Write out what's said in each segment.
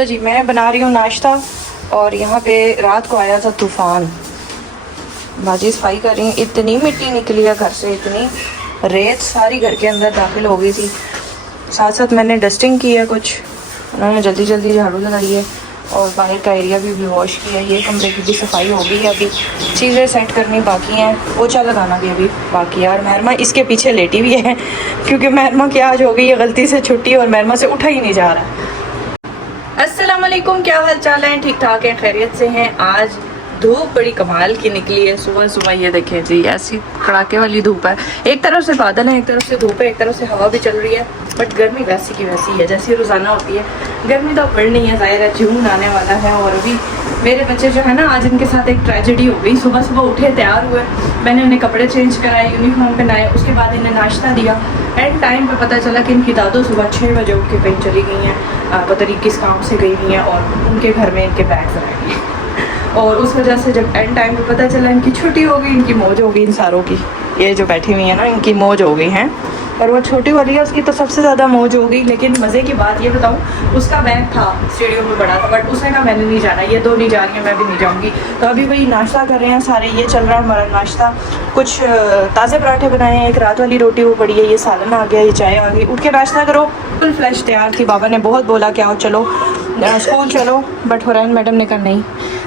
अच्छा जी, मैं बना रही हूँ नाश्ता और यहाँ पे रात को आया था तूफ़ान। भाजी सफाई कर रही हूँ, इतनी मिट्टी निकली है घर से, इतनी रेत सारी घर के अंदर दाखिल हो गई थी। साथ साथ मैंने डस्टिंग की है, कुछ उन्होंने जल्दी जल्दी झाड़ू लगाई है और बाहर का एरिया भी वॉश किया है। ये कमरे की भी सफाई हो गई है, अभी चीज़ें सेट करनी बाकी हैं, पोछा लगाना भी अभी बाकी है। और महरमा इसके पीछे लेटी हुई है क्योंकि महरमा की आज हो गई है गलती से छुट्टी और महरमा से उठा ही नहीं जा रहा। अस्सलाम वालेकुम, क्या हाल चाल है? ठीक ठाक है, खैरियत से हैं। आज धूप बड़ी कमाल की निकली है सुबह सुबह। ये देखें जी, ऐसी कड़ाके वाली धूप है। एक तरफ से बादल है, एक तरफ से धूप है, एक तरफ से हवा भी चल रही है, बट गर्मी वैसी की वैसी है जैसी रोज़ाना होती है। गर्मी तो बढ़नी है, ज़ाहिर है, जून आने वाला है। और अभी मेरे बच्चे जो है ना, आज इनके साथ एक ट्रेजेडी हो गई। सुबह सुबह उठे, तैयार हुए, मैंने उन्हें कपड़े चेंज कराए, यूनिफॉर्म पहनाए, उसके बाद इन्हें नाश्ता दिया। एंड टाइम पे पता चला कि इनकी दादो सुबह 6 बजे उठ के कहीं चली गई हैं, पता नहीं किस काम से गई हुई हैं, और उनके घर में इनके बैग्स रह गए। और उस वजह से जब एंड टाइम पे पता चला इनकी छुट्टी हो गई, इनकी मौज हो गई इन सारों की। ये जो बैठी हुई है ना, इनकी मौज हो गई हैं। और वो छोटी वाली है, उसकी तो सबसे ज़्यादा मौज हो गई। लेकिन मज़े की बात ये बताऊँ, उसका बैग था स्टेडियम में बड़ा था, बट उसने कहा मैंने नहीं जाना, ये दो नहीं जा रही हैं, मैं भी नहीं जाऊँगी। तो अभी वही नाश्ता कर रहे हैं सारे, ये चल रहा है हमारा नाश्ता। कुछ ताज़े पराठे बनाए हैं, एक रात वाली रोटी वो पड़ी है, ये सालन आ गया, ये चाय आ गई। उठ के नाश्ता करो, फुल फ्लैश तैयार थी। बाबा ने बहुत बोला कि आओ चलो स्कूल चलो, बट हुरैन मैडम ने कहा नहीं।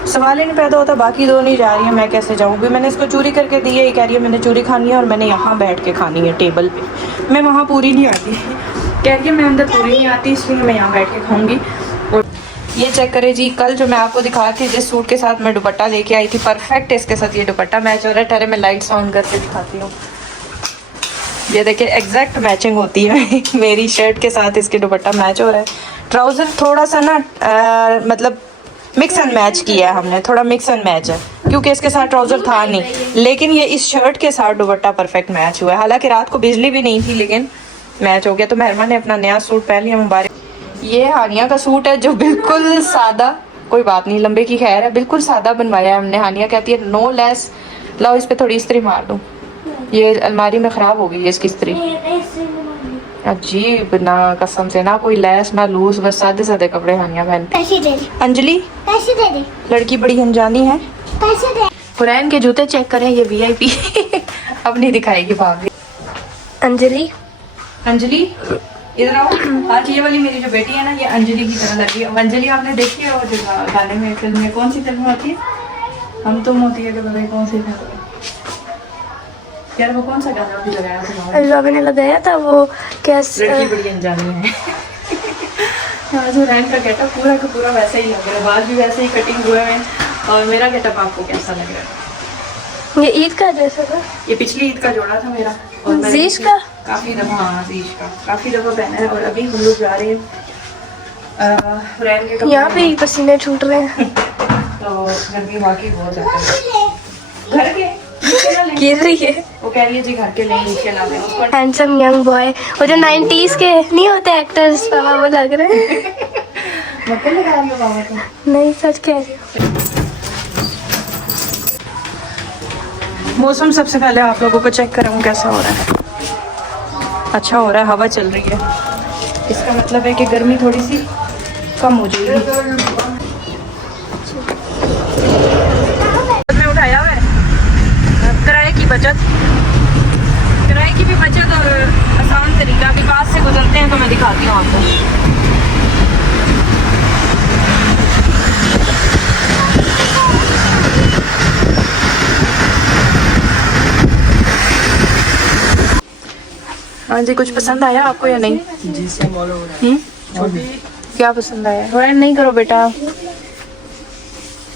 सवाल ही नहीं पैदा होता, बाकी दो नहीं जा रही हैं, मैं कैसे जाऊँगी। मैंने इसको चूरी करके दी है, ये कह रही है मैंने चूरी खानी है और मैंने यहाँ बैठ के खानी है टेबल पे। मैं वहाँ पूरी नहीं आती, कह रही है मैं अंदर पूरी नहीं आती, इसलिए मैं यहाँ बैठ के खाऊँगी। और ये चेक करें जी, कल जो मैं आपको दिखा थी जिस सूट के साथ मैं दुपट्टा लेके आई थी, परफेक्ट इसके साथ ये दुपट्टा मैच हो रहा है। ठहरे मैं लाइट्स ऑन करके दिखाती हूँ। ये देखिए एग्जैक्ट मैचिंग होती है मेरी शर्ट के साथ इसके दुपट्टा मैच हो रहा है। ट्राउज़र थोड़ा सा ना मतलब मिक्स एंड मैच किया है हमने, थोड़ा मिक्स एंड मैच है क्योंकि इसके साथ ट्राउज़र था नहीं, लेकिन ये इस शर्ट के साथ दुपट्टा परफेक्ट मैच हुआ है। हालांकि रात को बिजली भी नहीं थी, लेकिन मैच हो गया। तो मेहरमा ने अपना नया सूट पहन लिया, मुबारक। ये हानिया का सूट है जो बिल्कुल सादा, कोई बात नहीं, लंबे की खैर है, बिल्कुल सादा बनवाया है हमने। हानिया कहती है नो लेस, लाओ इस पर थोड़ी इस्त्री मार दूँ। ये अलमारी में ख़राब हो गई है इसकी इस्त्री, अजीब ना, कसम से ना कोई लैस ना लूज, बस सादे सादे कपड़े हानिया पहनती। अंजलि पैसे दे दे, लड़की बड़ी अनजानी है। पैसे दे। हुरैन के जूते चेक करें, ये वीआईपी अब नहीं दिखाएगी भाभी। अंजलि अंजलि इधर आओ। आज ये वाली मेरी जो बेटी है ना, ये अंजलि की तरह लगी है। अंजलि आपने देखी है वो जो गाने में, फिल्म में, कौन सी फिल्म होती है, हम तुम होती है, तो बताइए कौन सी फिल्म यार, वो कौन सा गाना अभी लगाया था? अभी ने लगाया था वो, कैसे लड़की बड़ी अनजानी है। आज हुरैन का गेटअप पूरा का पूरा वैसा ही लग रहा है, बाल भी वैसे ही कटिंग हुए हैं। और मेरा गेटअप आपको कैसा लग रहा है? ये ईद का ड्रेस है, ये पिछली ईद का जोड़ा था मेरा, और जीश का काफ़ी दफ़ा, हाँ जीश का काफ़ी दफ़ा पहना है। और अभी हम लोग जा रहे हैं हुरैन के, यहाँ पे पसीने छूट रहे हैं तो गर्मी वाकई बहुत ज़्यादा है। घर के गिर रही है, वो कह रही है जी घर के लिए नीचे ला दे उसको। हैंडसम यंग बॉय, वो जो 90s के नहीं होते एक्टर्स, बाबा वो लग रहे हैं। मतलब लगा रही हो बाबा को? नहीं, सच कह रही हूँ। मौसम सबसे पहले आप लोगों को चेक कराऊँ कैसा हो रहा है। अच्छा हो रहा है, हवा चल रही है, इसका मतलब है कि गर्मी थोड़ी सी कम हो जाएगी। में उठाया हुआ है किराए की बचत, किराए की भी बचत और आसान तरीका। अभी पास से गुजरते हैं तो मैं दिखाती हूँ आपको। हाँ जी, कुछ पसंद आया आपको या नहीं? जी क्या पसंद आया? हुरैन नहीं करो बेटा,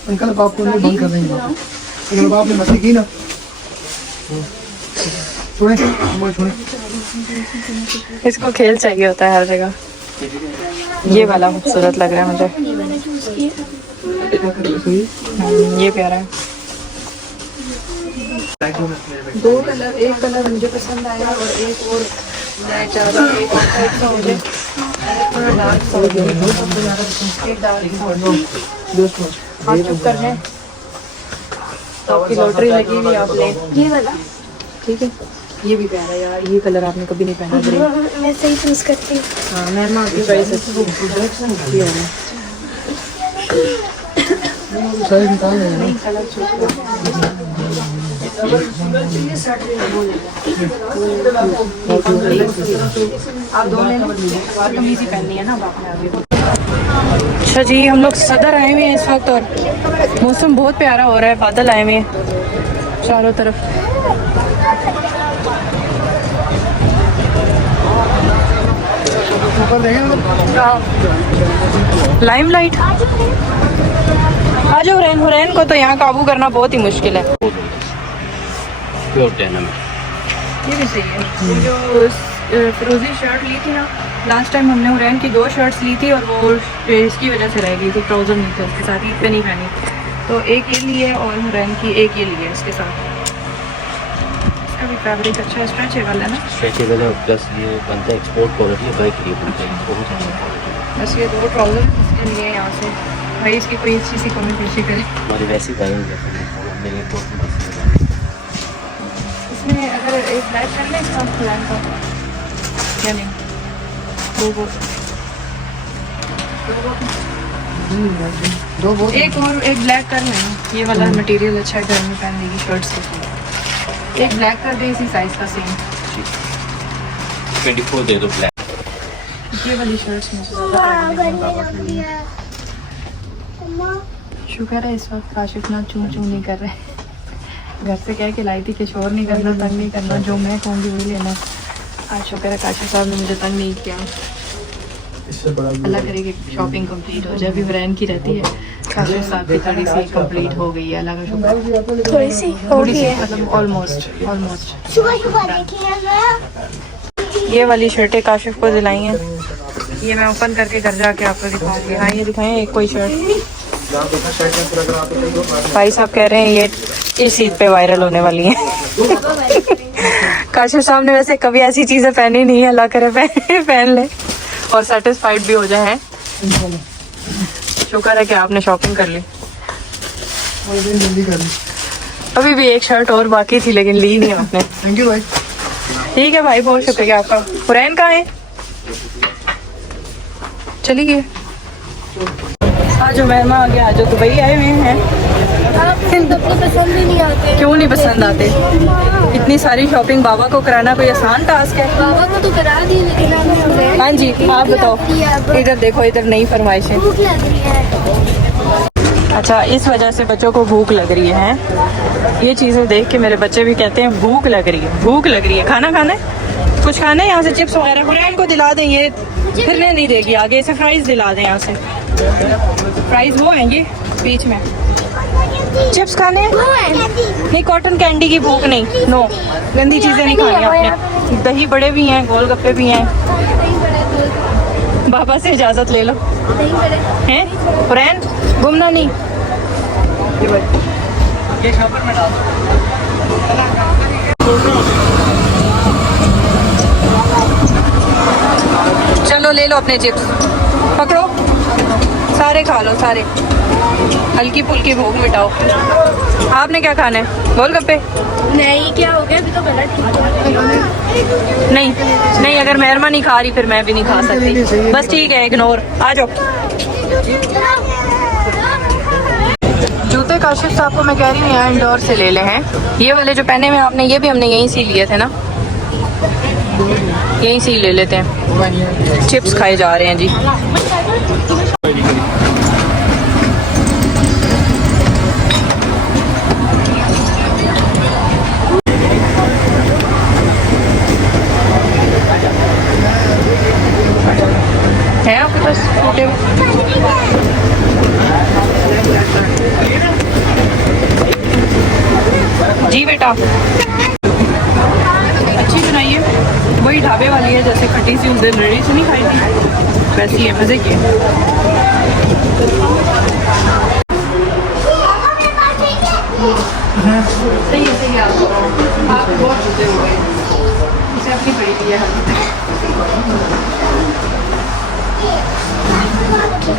अंकल बाप को नहीं बंद कर देंगे, अंकल बाप ने मस्ती की ना, छोड़े छोड़े। इसको खेल चाहिए होता है हर जगह। ये वाला खूबसूरत लग रहा है मुझे, ये प्यारा है। दो कलर, एक कलर मुझे पसंद आया और एक और मैं चाहती हूँ एक सा मुझे थोड़ा डार्क सा, एक डार्क सा। आप चुप कर हैं, तो आपकी लॉटरी लगी हुई, आप ले ये वाला, ठीक है। ये भी प्यारा है यार, ये कलर आपने कभी नहीं पहना। मैं सही चूज करती हूँ। हाँ, मैं आपकी चॉइस है। साइज निकाल देना। नहीं कलर आप दो ले लो, कमीज ही पहननी है ना अब आपने आगे। अच्छा जी, हम लोग सदर आए हुए हैं इस वक्त और मौसम बहुत प्यारा हो रहा है, बादल आए हुए हैं चारों तरफ। ऊपर देखें लाइमलाइट। आ जाओ हुरैन, हुरैन को तो यहाँ काबू करना बहुत ही मुश्किल है। Pure denim. ये भी सही है। वो जो फिरोजी शर्ट ली थी ना लास्ट टाइम, हमने हुरैन की 2 शर्ट्स ली थी और वो इसकी वजह से रह गई थी, ट्राउज़र नहीं थे उसके साथ, ईद पे नहीं पहनी, तो एक ये ली है और हुरैन की एक ये ली है इसके साथ। इसका भी फैब्रिक अच्छा है, स्ट्रेचेबल है ना। स्ट्रेचेबल है प्लस ये बनता है एक्सपोर्ट क्वालिटी है, बाइक के लिए बनता है बहुत अच्छा क्वालिटी। बस ये 2 ट्राउज़र इसके लिए यहाँ से भाई इसकी कोई अच्छी सी कमी पेशी करे। हमारी वैसी बाइक मेरे इसमें अगर एक ब्लैक कर लें इसका हुरैन का या नहीं, दो बहुत एक और एक ब्लैक कर लें। ये वाला मटेरियल अच्छा है, घर में पहनने की शर्ट्स के साथ। एक ब्लैक कर दे इसी साइज का सेम। 24 दे दो ब्लैक। ये वाली शर्ट्स मुझे ज़्यादा शुक्र है इस वक्त काशिफ ना चूं चूं नहीं कर रहे। घर से कह के लाई थी कि शोर नहीं करना, तंग नहीं करना, जो मैं कहूँगी वही लेना। आज शुक्र है काशिफ साहब ने मुझे तंग नहीं किया। इससे बड़ा अल्लाह करे कि शॉपिंग कंप्लीट हो जाए। अभी हुरैन की रहती है, काशिफ साहब की थोड़ी सी कंप्लीट हो गई है, अल्लाह का शुक्र। थोड़ी सी थोड़ी सी मतलब ऑलमोस्ट। सुबह सुबह देखिए ये वाली शर्टें काशिफ को दिलाई हैं, ये मैं ओपन करके घर जाके आपको दिखाऊंगी। हाँ ये दिखाएं एक कोई शर्ट। भाई साहब कह रहे हैं ये इस ईद पे वायरल होने वाली है। काशिफ साहब ने वैसे कभी ऐसी चीजें पहनी नहीं है, अल्लाह करे पहन ले और सेटिस्फाइड भी हो जाए। शुक्र है कि आपने शॉपिंग कर ली। जल्दी कर ली। अभी भी एक शर्ट और बाकी थी लेकिन ली नहीं आपने। थैंक यू भाई। ठीक है भाई, बहुत शुक्रिया आपका। हुरैन कहाँ है? चली गई। आज मेहमा आ गया, आज दुबई आए हुए हैं। सबको पसंद ही नहीं आते। क्यों नहीं पसंद आते? इतनी सारी शॉपिंग बाबा को कराना कोई आसान टास्क है? बाबा को तो करा दी लेकिन हमें हाँ जी, आप बताओ। इधर देखो, इधर नई फरमाइशें। भूख लग रही है। अच्छा, इस वजह से बच्चों को भूख लग रही है। ये चीज़ें देख के मेरे बच्चे भी कहते हैं भूख लग रही है, भूख लग रही है, खाना खाना है, कुछ खाना है। यहाँ से चिप्स वगैरह हुरैन को दिला दें, ये फिरने नहीं देगी आगे से। फ्राइज दिला दें यहाँ से, फ्राइज वो हैं ये बीच में। चिप्स खाने हैं? नहीं, कॉटन कैंडी की भूख नहीं, नो, गंदी चीज़ें नहीं खानी आपने। दही बड़े भी हैं, गोलगप्पे भी हैं। बाबा से इजाज़त ले लो। हैं हुरैन, घूमना नहीं। चलो ले लो अपने चिप्स, पकड़ो, सारे खा लो सारे, हल्की फुल्की भूख मिटाओ। आपने क्या खाना है? गोलगप्पे? नहीं, क्या हो गया? अभी तो गला ठीक है। नहीं नहीं, अगर मेहरमा नहीं खा रही फिर मैं भी नहीं खा सकती। बस ठीक है, इग्नोर। आ जाओ। जूते काशिफ साहब को मैं कह रही हूँ यहाँ इंडोर से ले ले हैं। ये वाले जो पहने हुए आपने, ये भी हमने यहीं से लिए थे ना, यहीं से ही ले लेते हैं। चिप्स खाए जा रहे हैं जी। है आपके पास टूटे हुए? जी बेटा, अच्छी बनाइए। वही ढाबे वाली है, जैसे खट्टी सी उस दिन रेडी से नहीं खाई थी, वैसी है, मज़े की है। सही है, सही है। आप बहुत जुटे हुए हैं, इसे अपनी पड़ी हुई है।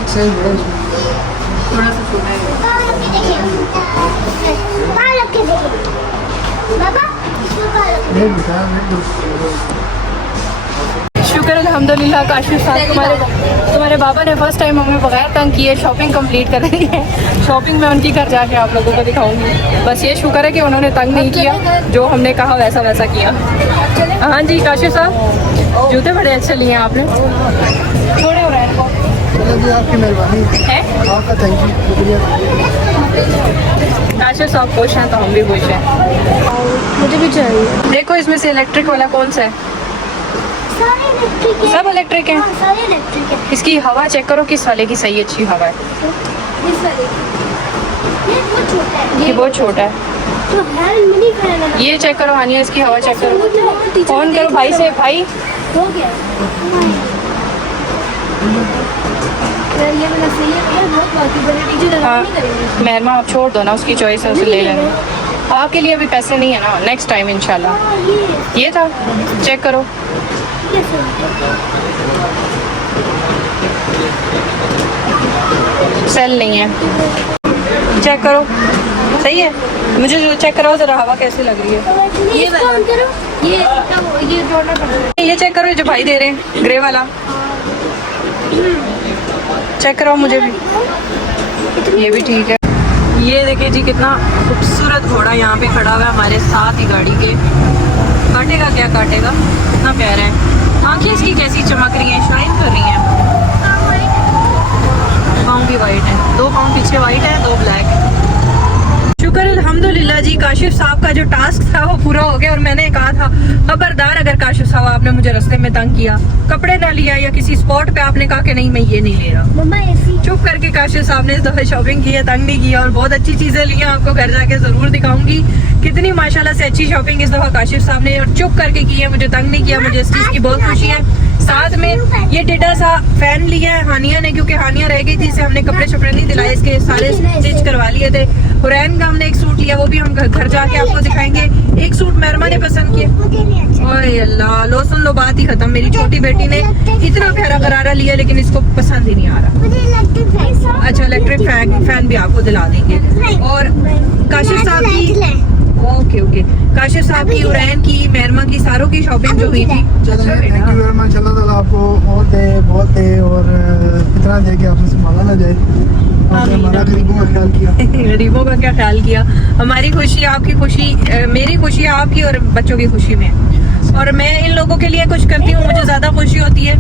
सही बड़ा थोड़ा सा छोटा है। बाबा इसको खा लो। रेट बिठा रेट दो। शुक्र अल्हम्दुलिल्लाह काशिफ साहब तुम्हारे बाबा ने फर्स्ट टाइम हमें बगैर तंग किए शॉपिंग कंप्लीट कर रही है। शॉपिंग मैं उनकी घर जाके आप लोगों को दिखाऊंगी। बस ये शुक्र है कि उन्होंने तंग नहीं किया, जो हमने कहा वैसा वैसा किया। हाँ जी काशिफ साहब, जूते बड़े अच्छे लिए हैं आपने। थोड़े हो रहे हैं चलो जी, आपकी मेहरबानी है। आपका, थैंक यू, शुक्रिया। काशिफ साहब खुश हैं तो हम भी खुश हैं। मुझे भी चाहिए। देखो इसमें से इलेक्ट्रिक वाला कौन सा है? सारे इलेक्ट्रिक है। सब इलेक्ट्रिक हैं। हाँ, सारे इलेक्ट्रिक है। इसकी हवा चेक करो किस वाले की सही अच्छी हवा है। इस वाले की। ये बहुत छोटा है। ये बहुत छोटा है। तो है मिनी फैन है। ये चेक करो हानिया, इसकी हवा चेक करो। ऑन करो भाई से। भाई हो गया। यार ये वाला सही है, यार बहुत बाकी बड़े टीचर लगा हाँ नहीं करेंगे। मेहरमा आप छोड़ दो ना, उसकी चॉइस है, उसे ले लेना। आपके लिए अभी पैसे नहीं है ना, नेक्स्ट टाइम इंशाल्लाह। हाँ, ये था, चेक करो। ये सही सेल नहीं है, चेक करो। सही है, मुझे जो चेक कराओ जरा हवा कैसी लग रही है। है। ये वाला ऑन करो। ये जोड़ना पड़ेगा। ये चेक करो जो भाई दे रहे हैं ग्रे वाला, चेक कराओ मुझे भी। ये भी ठीक है। ये देखिए जी कितना खूबसूरत घोड़ा यहाँ पे खड़ा हुआ है हमारे साथ ही गाड़ी के। काटेगा क्या काटेगा, कितना प्यारा है। आंखें इसकी कैसी चमक रही हैं, शाइन कर रही हैं। पाँव भी वाइट है, 2 पाँव पीछे वाइट है, 2 ब्लैक है। शुक्र अल्हम्दुलिल्लाह जी, काशिफ साहब का जो टास्क था वो पूरा हो गया। और मैंने कहा था खबरदार अगर काशिफ साहब आपने मुझे रास्ते में तंग किया, कपड़े ना लिया या किसी स्पॉट पे आपने कहा कि नहीं मैं ये नहीं ले रहा, मम्मा ऐसी चुप करके काशिफ साहब ने इस दफा शॉपिंग की है, तंग नहीं किया और बहुत अच्छी चीजें ली हैं। आपको घर जाके जरूर दिखाऊंगी कितनी माशाल्लाह से अच्छी शॉपिंग इस दफा काशिफ साहब ने और चुप करके की है, मुझे तंग नहीं किया। मुझे इस चीज की बहुत खुशी है। साथ में ये टेढ़ा सा फैन लिया है हानिया ने, क्योंकि हानिया रह गई थी, इसे हमने कपड़े शपड़े नहीं दिलाए, इसके सारे स्टिच करवा लिए थे। हुरैन का हमने एक सूट लिया, वो भी हम घर जाके आपको दिखाएंगे। एक सूट मेहरमा ने पसंद किया। मुझे नहीं अच्छा। ओए अल्लाह, लो सुन लो, बात ही खत्म। मेरी छोटी बेटी ने इतना प्यारा गरारा लिया लेकिन इसको पसंद ही नहीं आ रहा। मुझे इलेक्ट्रिक फैन। अच्छा इलेक्ट्रिक फैन भी आपको दिला देंगे। और काशिफ साहब की ओके काशिफ साहब की, हुरैन की, मेहरमा की, सारों की शॉपिंग जो हुई थी। चलिए, थैंक यू वेरी मच। अल्लाह ताला आपको और दे, बहुत दे, और इतना दे कि आपसे संभाला ना जाए। आपने हमारा गरीबों का ख्याल किया। गरीबों का क्या ख्याल किया। हमारी खुशी आपकी खुशी, मेरी खुशी आपकी और बच्चों की खुशी में। और मैं इन लोगों के लिए कुछ करती हूँ, मुझे ज्यादा खुशी होती है।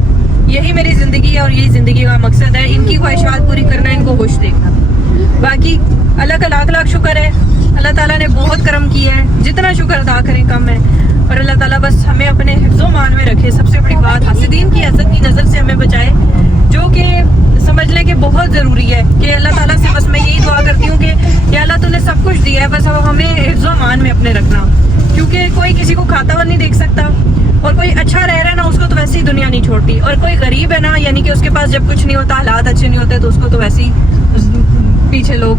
यही मेरी जिंदगी है और यही जिंदगी का मकसद है, इनकी ख्वाहिशात पूरी करना, इनको खुश देखना। बाकी अल्लाह का लाख लाख शुक्र है, अल्लाह ताला ने बहुत करम किया है, जितना शुक्र अदा करें कम है। और अल्लाह ताला बस हमें अपने हिफ्ज़ो मान में रखे। सबसे बड़ी बात, हासिदीन की हसद की नज़र से हमें बचाए, जो कि समझ लें कि बहुत ज़रूरी है। कि अल्लाह ताला से बस मैं यही दुआ करती हूँ कि या अल्लाह तूने सब कुछ दिया है, बस अब हमें हिफ्ज़ो मान में अपने रखना। क्योंकि कोई किसी को खाता हुआ नहीं देख सकता, और कोई अच्छा रह रहा है ना, उसको तो वैसे ही दुनिया नहीं छोड़ती। और कोई गरीब है ना, यानी कि उसके पास जब कुछ नहीं होता, हालात अच्छे नहीं होते, तो उसको तो वैसे ही पीछे लोग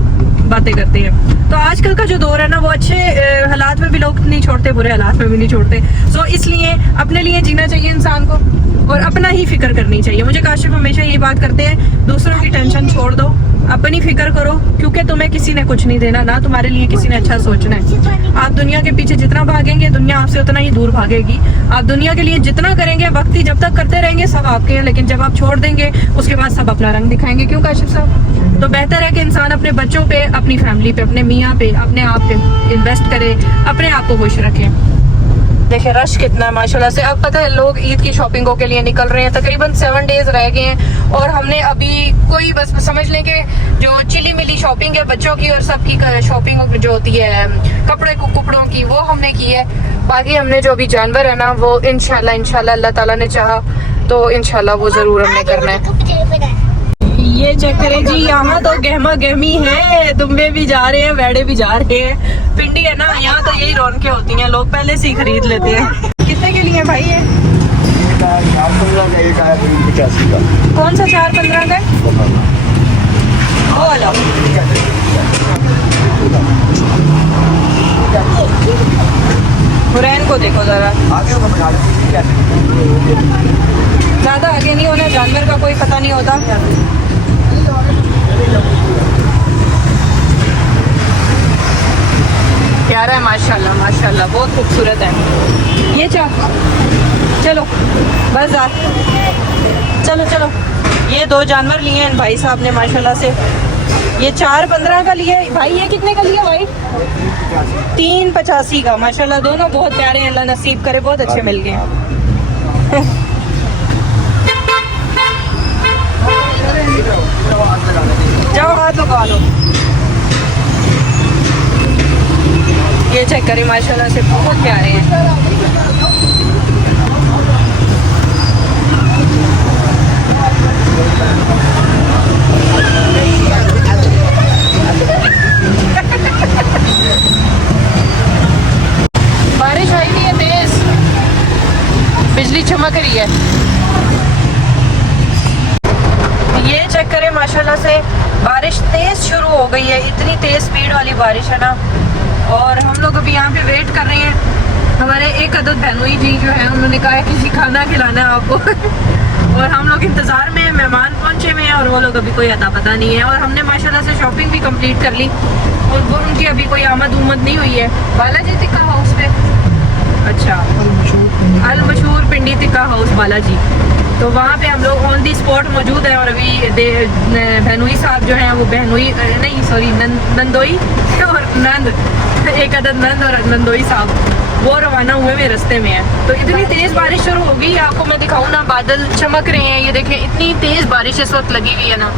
बातें करते हैं। तो आजकल का जो दौर है ना, वो अच्छे हालात में भी लोग नहीं छोड़ते, बुरे हालात में भी नहीं छोड़ते। सो इसलिए अपने लिए जीना चाहिए इंसान को और अपना ही फिक्र करनी चाहिए। मुझे काशिफ हमेशा यही बात करते हैं, दूसरों की टेंशन छोड़ दो, अपनी फिक्र करो, क्योंकि तुम्हें किसी ने कुछ नहीं देना, ना तुम्हारे लिए किसी ने अच्छा सोचना है। आप दुनिया के पीछे जितना भागेंगे, दुनिया आपसे उतना ही दूर भागेगी। आप दुनिया के लिए जितना करेंगे, वक्ती जब तक करते रहेंगे, सब आपके हैं, लेकिन जब आप छोड़ देंगे उसके बाद सब अपना रंग दिखाएंगे। क्यों काशिफ साहब? तो बेहतर है कि इंसान अपने बच्चों पे, अपनी फैमिली पे, अपने मियाँ पे, अपने आप पे इन्वेस्ट करे, अपने आप को खुश रखे। देखिए रश कितना है माशाल्लाह से। अब पता है लोग ईद की शॉपिंगों के लिए निकल रहे हैं, तकरीबन 7 डेज रह गए हैं और हमने अभी कोई बस समझ लें कि जो चिली मिली शॉपिंग है बच्चों की और सबकी शॉपिंग जो होती है कपड़ों की, वो हमने की है। बाकी हमने जो अभी जानवर है ना, वो इंशाल्लाह अल्लाह ताला ने चाहा तो इंशाल्लाह वो जरूर हमने करना है। ये चेक करें जी, यहाँ तो गहमा गहमी है, दुम्बे भी जा रहे हैं, बैड़े भी जा रहे हैं। पिंडी है ना, यहाँ तो यही रौनकें होती हैं, लोग पहले से ही खरीद लेते हैं। कितने के लिए भाई ये? 415 का। कौन सा 415 का? ओ लो। हुरैन को देखो जरा, ज्यादा आगे नहीं होना, जानवर का कोई पता नहीं होता। प्यारा है माशाल्लाह, बहुत खूबसूरत है। ये चल चलो बस यार, चलो चलो। ये 2 जानवर लिए हैं भाई साहब ने माशाल्लाह से। ये 4.15 का लिया है भाई। ये कितने का लिया भाई? 3.85 का। माशाल्लाह दोनों बहुत प्यारे हैं, अल्लाह नसीब करे बहुत अच्छे मिल गए। जाओ हाथ लगा लो। ये चेक करें माशाल्लाह से बहुत प्यारे हैं। बारिश आई नहीं है, तेज बिजली चमक रही है। ये चेक करें माशाल्लाह से बारिश तेज शुरू हो गई है। इतनी तेज स्पीड वाली बारिश है ना। और हम लोग अभी यहाँ पे वेट कर रहे हैं। हमारे एक अदद बहनोई जी जो है उन्होंने कहा है कि खाना खिलाना है आपको और हम लोग इंतज़ार में हैं, मेहमान पहुँचे हुए हैं और वो लोग अभी कोई अता पता नहीं है। और हमने माशाल्लाह से शॉपिंग भी कंप्लीट कर ली और वो उनकी अभी कोई आमद उमद नहीं हुई है। बालाजी टिक्का हाउस पे, अच्छा अल मशहूर पिंडी टिक्का हाउस बालाजी, तो वहाँ पे हम लोग ऑन दी स्पॉट मौजूद हैं। और अभी बहनोई साहब जो हैं वो बहनोई नहीं सॉरी नंदोई और नंद, एक अदद नंद और नंदोई साहब वो रवाना हुए हुए रास्ते में हैं। तो इतनी तेज़ बारिश शुरू हो गई, आपको मैं दिखाऊँ ना, बादल चमक रहे हैं। ये देखें इतनी तेज़ बारिश इस वक्त लगी हुई है ना।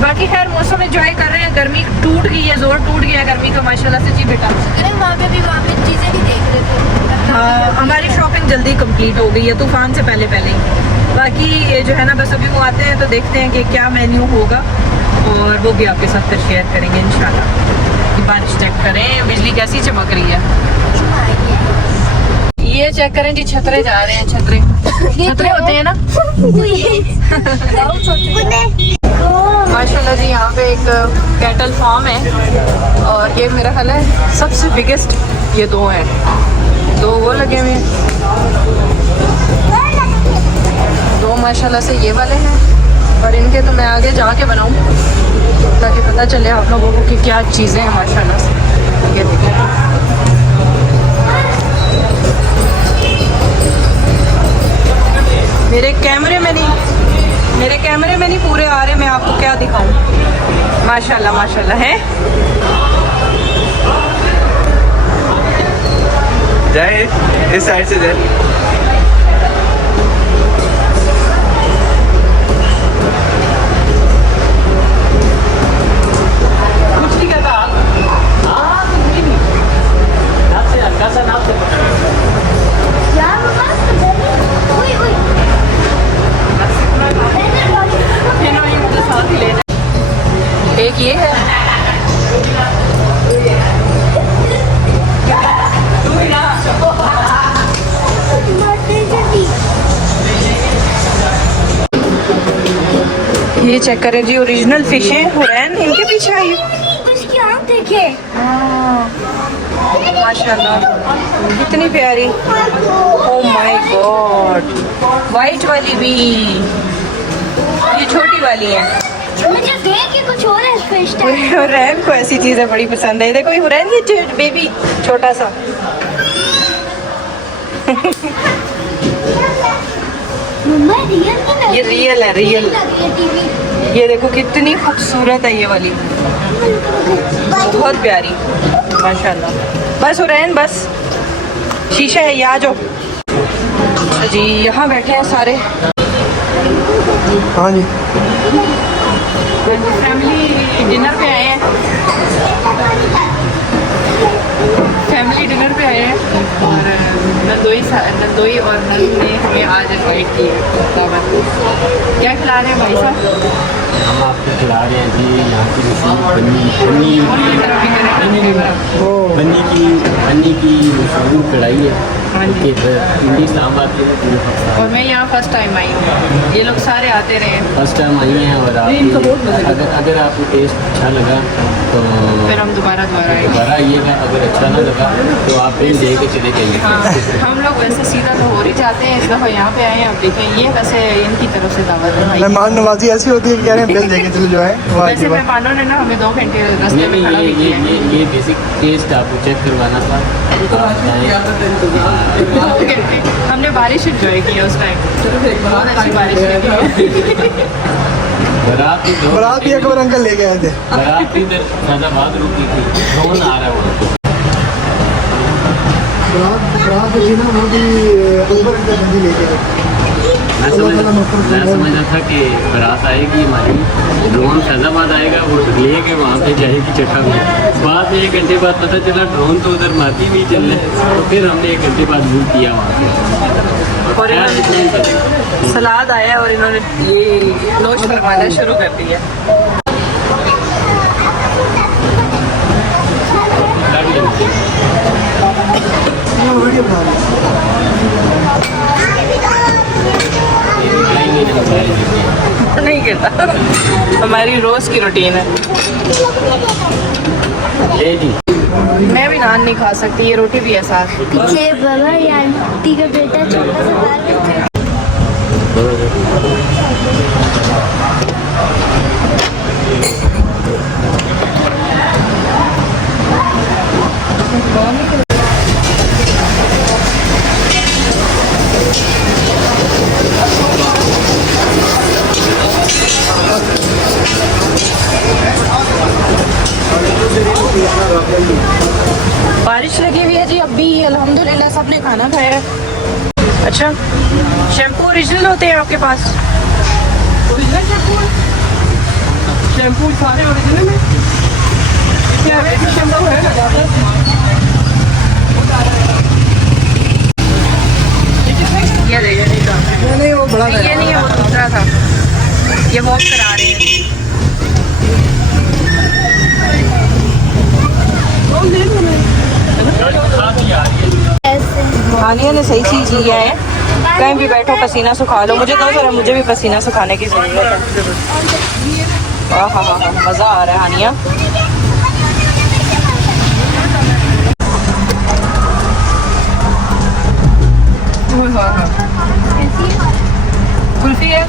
बाकी खैर मौसम एंजॉय कर रहे हैं। गर्मी टूट गई है, जोर टूट गया गर्मी का माशाल्लाह से। जी बेटा वहाँ पे चीज़ें नहीं देख रहे थे। हाँ, हमारी शॉपिंग जल्दी कंप्लीट हो गई है तूफान से पहले पहले ही। बाकी ये जो है ना बस अभी वो आते हैं तो देखते हैं कि क्या मेन्यू होगा और वो भी आपके साथ फिर शेयर करेंगे इंशाल्लाह। बारिश चेक करें, बिजली कैसी चमक रही है। ये चेक करें जी, छतरे जा रहे हैं। छतरे होते हैं ना माशाल्लाह जी। यहाँ पे एक कैटल फार्म है और ये मेरा ख्याल है सबसे बिगेस्ट ये 2 हैं, 2 वो लगे हुए हैं, 2 माशाल्लाह से ये वाले हैं। और इनके तो मैं आगे जाके बनाऊँ ताकि पता चले आप लोगों को कि क्या चीज़ें हैं माशाल्लाह से। ये देखिए मेरे कैमरे में नहीं पूरे आ रहे, मैं आपको क्या दिखाऊं। माशाल्लाह माशाल्लाह है। जाए इस साइड से जाए। कुछ नहीं कहता। हाँ नाप से हल्का सा नाप से। यार ओए ओए एक ये है, ये चेक करें जी, ओरिजिनल फिश है। हुरैन इनके पीछे आई उसकी आँख देखे। माशाल्लाह कितनी प्यारी। ओह माय गॉड, वाइट वाली भी, ये छोटी वाली है। मुझे देख के कुछ और है फिश हुरैन को ऐसी चीजें बड़ी पसंद है। देखो हुरैन ये बेबी छोटा सा मम्मा रियल नहीं लग ये रियल है, रियल। लग रही है टीवी। ये देखो कितनी खूबसूरत है ये वाली, बहुत प्यारी माशाल्लाह। बस हुरैन बस, शीशा है, ये आ जाओ। अच्छा जी, यहाँ बैठे हैं सारे। हाँ जी, फैमिली डिनर पे आए हैं, फैमिली डिनर पे आए हैं। और नंदोई और नंद ने हमें आज इनवाइट की है दावत। क्या खिला रहे हैं भाई साहब? हम आपको खिला रहे हैं जी यहाँ की मशहूर बन्नी की मशहूर कढ़ाई है। इंडी इस्लामाबाद के। और मैं यहाँ फर्स्ट टाइम आई हूँ, ये लोग सारे आते रहे हैं। फर्स्ट टाइम आई हैं और आप अगर आपको टेस्ट अच्छा लगा तो फिर हम दोबारा आएंगे। दोबारा आइएगा, अगर अच्छा ना लगा तो आप बिल दे के चले जाइए। हाँ, हम लोग वैसे सीधा तो हो ही जाते हैं, इस दफ़ा यहाँ पे आए हैं। अब देखें, ये वैसे इनकी तरफ से दावत है भाई। मेहमान नवाजी ऐसी होती है कि कह रहे हैं बिल देके चले जाए। वाह जी वैसे वाह। मेहमानों ने ना हमें 2 घंटे रास्ते में खड़ा भी किया है। ये बेसिक टेस्ट आपको चेक करवाना था। हमने बारिश इंजॉय की उस टाइम, बहुत अच्छी बारिश लगी। बारात भी अकबर अंकल लेके आए थे। बारात भी इधर फैजाबाद रुकी थी, ड्रोन आ रहा है वहाँ पे। बारात जो थी ना वो भी अकबर अंकल बंदी लेके आए। मैं समझ रहा था कि बारात आएगी हमारी, ड्रोन फैजाबाद आएगा, वो लेके वहाँ पे जाएगी चट्टा में। बाद में 1 घंटे बाद पता चला ड्रोन तो उधर माती नहीं चल रहा है, तो फिर हमने 1 घंटे बाद मूव किया वहाँ पे। और इन्होंने सलाद आया और इन्होंने ये नोश फरमाना शुरू कर दिया। वीडियो बना रहे नहीं करता, हमारी रोज की रूटीन है। ले जी, मैं भी नान नहीं खा सकती, ये रोटी भी है साथ। पीछे बाबा ये आंटी का बेटा छोटा सा बाल बारिश लगी हुई है जी अभी, अल्हम्दुलिल्लाह सबने खाना खाया है। अच्छा, शैम्पू ओरिजिनल होते हैं आपके पास? ओरिजिनल शैम्पू सारे ओरिजिनल है? क्या शैम्पू है ना ज़्यादा? ये देखिए, नहीं वो बड़ा ये नहीं है, वो दूसरा था। ये वॉश करा रहे हैं। ऐसे हानिया ने सही चीज़ लिया है। कहीं भी बैठो पसीना सुखा लो। मुझे तो ज़रा मुझे भी पसीना सुखाने की ज़रूरत है। हाँ, मज़ा आ रहा है हानिया। कुल्फी है,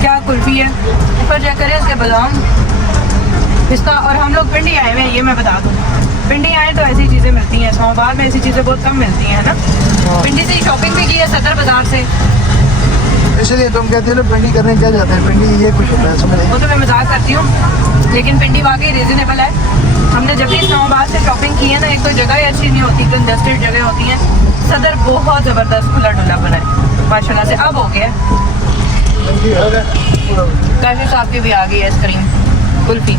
क्या कुल्फी है? ऊपर चेक करें, इसके बादाम पिस्ता। और हम लोग पिंडी आए हुए हैं, ये मैं बता दूँ। पिंडी आए तो ऐसी चीज़ें मिलती हैं, इस्लामाबाद में ऐसी चीज़ें बहुत कम मिलती हैं, है ना। पिंडी से ही शॉपिंग भी की है, सदर बाजार से। इसलिए तुम कहते हो पिंडी करने क्या जाते हैं, पिंडी ये कुछ होता है समझ वो तो मैं मजाक करती हूँ, लेकिन पिंडी वाकई रीजनेबल है। हमने जब भी इस्लामाबाद से शॉपिंग की है ना, एक तो जगह ही अच्छी नहीं होती, कंजस्टेड जगह होती हैं। सदर बहुत ज़बरदस्त खुला डुला बना है माशाल्लाह से। अब हो गया काफी साहब की भी आ गई आइसक्रीम कुल्फी।